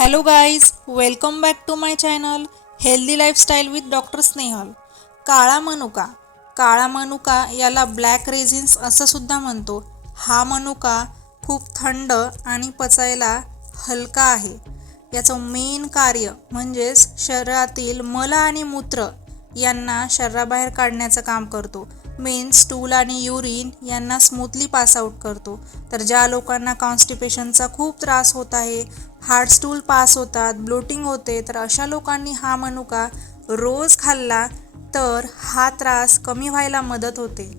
Hello guys, welcome back to my channel healthy lifestyle with doctor Snehal. काळा मनुका याला black resins असं सुद्धा म्हणतो. हा मनुका खूप थंड आणि पचायला हलका आहे. याचं मेन कार्य म्हणजेच शरीरातील मल आणि मूत्र यांना शरीराबाहेर काढण्याचं काम करतो. मेन स्टूल आणि युरिन यांना स्मूथली पास आउट करतो. तर ज्या लोकांना कॉन्स्टिपेशनचा खूप त्रास होत आहे, हार्ड स्टूल पास होतात, ब्लोटिंग होते, तर अशा लोकांनी हा मनुका रोज खाल्ला तर हा त्रास कमी व्हायला मदत होते.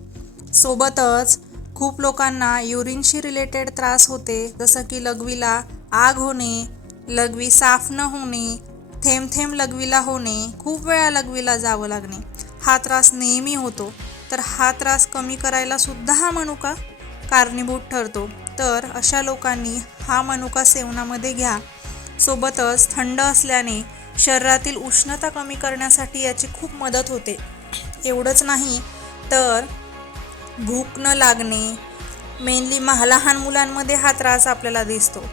सोबतच खूप लोकांना युरिनशी रिलेटेड त्रास होते, जसं की लघवीला आग होणे, लघवी साफ न होणे, थेंब थेंब लघवीला होणे, खूप वेळा लघवीला जावं लागणे, हा त्रास नेहमी होतो. तर हा त्रास कमी करायला सुद्धा हा मनुका कारणीभूत ठरतो. तर अशा लोकांनी हा मनुका सेवनामध्ये घ्या. सोबतच थंड असल्याने शरीरातील उष्णता कमी करण्यासाठी याची खूप मदत होते. एवढंच नाही तर भूक न लागणे, मेनली लहान मुलांमध्ये हा त्रास आपल्याला दिसतो.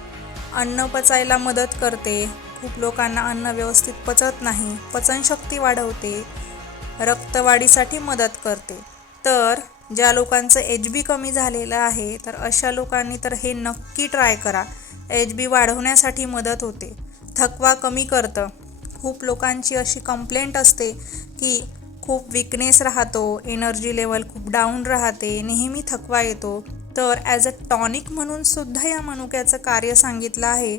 अन्न पचायला मदत करते. खूप लोकांना अन्न व्यवस्थित पचत नाही, पचनशक्ती वाढवते, रक्तवाढीसाठी मदत करते. तर ज्या लोकांचं HB कमी झालेलं आहे तर अशा लोकांनी तर हे नक्की ट्राय करा. HB वाढवण्यासाठी मदत होते, थकवा कमी करतं. खूप लोकांची अशी कंप्लेंट असते की खूप विकनेस राहतो, एनर्जी लेवल खूप डाऊन राहते, नेहमी थकवा येतो. तर ॲज अ टॉनिक म्हणून सुद्धा या मनुक्याचं कार्य सांगितलं आहे.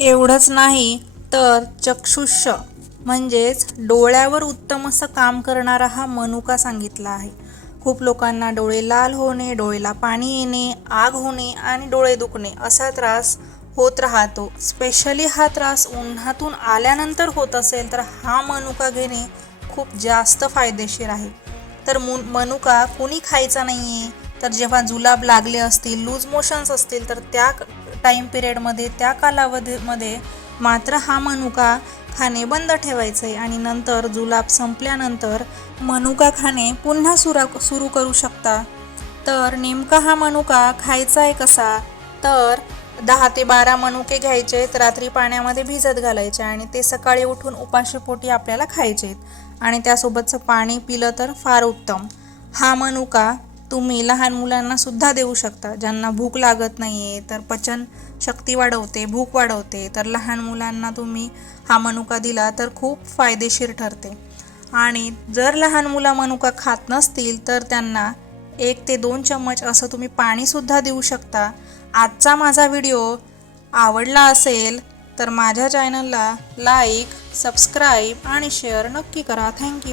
एवढंच नाही तर चक्षुष्य म्हणजेच डोळ्यावर उत्तम असं काम करणारा हा मनुका सांगितला आहे. खूप लोकांना डोळे लाल होणे, डोळ्याला पाणी येणे, आग होणे आणि डोळे दुखणे असा त्रास होत राहतो. स्पेशली हा त्रास उन्हातून आल्यानंतर होत असेल तर हा मनुका घेणे खूप जास्त फायदेशीर आहे. तर मनुका कुणी खायचा नाही आहे, तर जेव्हा जुलाब लागले असतील, लूज मोशन्स असतील, तर त्या टाईम पिरियडमध्ये, त्या कालावधीमध्ये मात्र हा मनुका खाणे बंद ठेवायचं आहे आणि नंतर जुलाब संपल्यानंतर मनुका खाणे पुन्हा सुरू करू शकता. तर नेमका हा मनुका खायचा आहे कसा, तर 10 ते 12 मनुके घ्यायचे, रात्री पाण्यामध्ये भिजत घालायचे आणि ते सकाळी उठून उपाशीपोटी आपल्याला खायचे आणि त्यासोबतचं पाणी पिलं तर फार उत्तम. हा मनुका तुम्ही लहान मुलांना सुद्धा देऊ शकता. ज्यांना भूक लागत नाही आहे, तर पचन शक्ती वाढवते, भूक वाढवते, तर लहान मुलांना तुम्ही हा मनुका दिला तर खूप फायदेशीर ठरते. आणि जर लहान मुलं मनुका खात नसतील तर त्यांना 1 ते 2 चम्मच असं तुम्ही पाणीसुद्धा देऊ शकता. आजचा माझा व्हिडिओ आवडला असेल तर माझ्या चॅनलला लाईक, सबस्क्राईब आणि शेअर नक्की करा. थँक्यू.